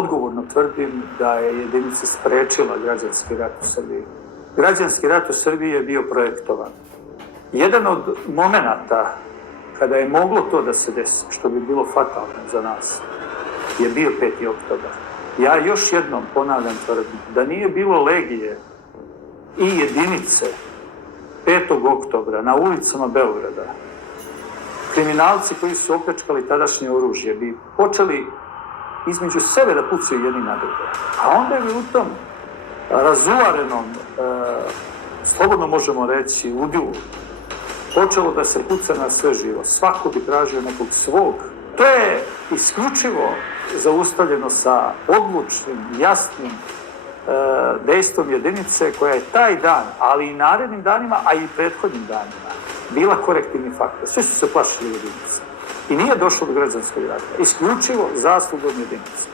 odgovorno tvrdim da je jedinica sprečila građanski rat u Srbiji. Građanski rat u Srbiji je bio projektovan. Jedan od momenata kada je moglo to da se desi, što bi bilo fatalno za nas, je bio 5. oktobar. Ja još jednom ponavljam tvrdnju da nije bilo legije i jedinice 5. oktobra na ulicama Beograda, kriminalci koji su opljačkali tadašnje oružje bi počeli između sebe da pucaju jedni na druge. A onda je u tom razuvarenom, slobodno možemo reći, ludilu, počelo da se puca na sve živo. Svako bi tražio nekog svog. To je isključivo zaustavljeno sa odlučnim, jasnim dejstvom jedinice koja je taj dan, ali i narednim danima, a i prethodnim danima, bila korektivni faktor. Svi su se plašili jedinice. I nije došlo do građanskog rata. Isključivo zaslugom jedinice.